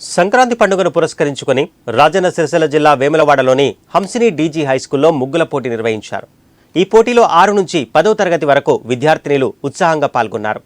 సంక్రాంతి పండుగను పురస్కరించుకుని రాజన్న సిరిసిల్ల జిల్లా వేములవాడలోని హంసిని డీజీ హైస్కూల్లో ముగ్గుల పోటీ నిర్వహించారు. ఈ పోటీలో ఆరు నుంచి పదో తరగతి వరకు విద్యార్థినిలు ఉత్సాహంగా పాల్గొన్నారు.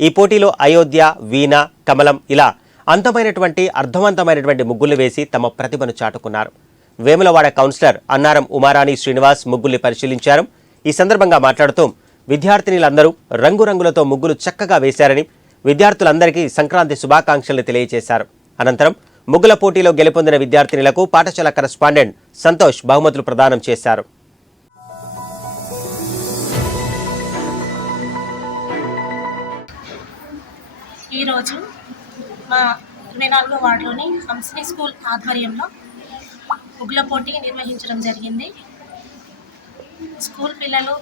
ఈ పోటీలో అయోధ్య వీణ కమలం ఇలా అందమైనటువంటి అర్థవంతమైనటువంటి ముగ్గులు వేసి తమ ప్రతిభను చాటుకున్నారు. వేములవాడ కౌన్సిలర్ అన్నారం ఉమారాణి శ్రీనివాస్ ముగ్గుల్ని పరిశీలించారు. ఈ సందర్భంగా మాట్లాడుతూ విద్యార్థినిలందరూ రంగురంగులతో ముగ్గులు చక్కగా వేశారని విద్యార్థులందరికీ సంక్రాంతి శుభాకాంక్షలు తెలియజేశారు. అనంతరం ముగ్గుల పోటీలో గెలుపొందిన విద్యార్థినులకు పాఠశాల కరస్పాండెంట్ సంతోష్ బహుమతులు ప్రదానం చేశారు. ఈరోజు మా ఇరవై నాలుగో వార్డులోని హంసిని స్కూల్ ఆధ్వర్యంలో ముగ్గుల పోటీ నిర్వహించడం జరిగింది. స్కూల్ పిల్లలు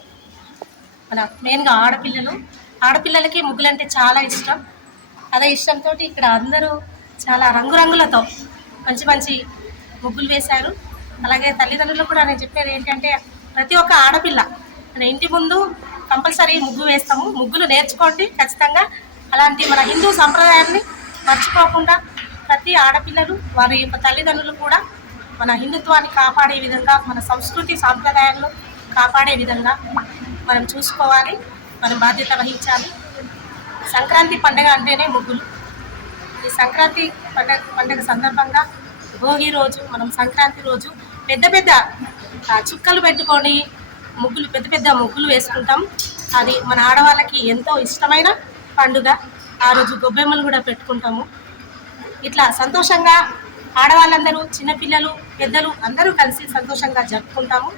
మన మెయిన్గా ఆడపిల్లలు ఆడపిల్లలకి ముగ్గులంటే చాలా ఇష్టం. అదే ఇష్టంతో ఇక్కడ అందరూ చాలా రంగురంగులతో మంచి మంచి ముగ్గులు వేశారు. అలాగే తల్లిదండ్రులు కూడా నేను చెప్పేది ఏంటంటే ప్రతి ఒక్క ఆడపిల్ల మన ఇంటి ముందు కంపల్సరీ ముగ్గు వేస్తాము. ముగ్గులు నేర్చుకోండి ఖచ్చితంగా. అలాంటి మన హిందూ సంప్రదాయాన్ని మర్చిపోకుండా ప్రతి ఆడపిల్లలు వారి యొక్క తల్లిదండ్రులు కూడా మన హిందుత్వాన్ని కాపాడే విధంగా మన సంస్కృతి సాంప్రదాయాలను కాపాడే విధంగా మనం చూసుకోవాలి మనం బాధ్యత వహించాలి. సంక్రాంతి పండగ అంటేనే ముగ్గులు. ఈ సంక్రాంతి పండగ పండగ సందర్భంగా భోగి రోజు మనం సంక్రాంతి రోజు పెద్ద పెద్ద చుక్కలు పెట్టుకొని ముగ్గులు పెద్ద పెద్ద ముగ్గులు వేసుకుంటాం. అది మన ఆడవాళ్ళకి ఎంతో ఇష్టమైన పండుగ. ఆ రోజు గొబ్బెమ్మలు కూడా పెట్టుకుంటాము. ఇట్లా సంతోషంగా ఆడవాళ్ళందరూ చిన్నపిల్లలు పెద్దలు అందరూ కలిసి సంతోషంగా జరుపుకుంటాము.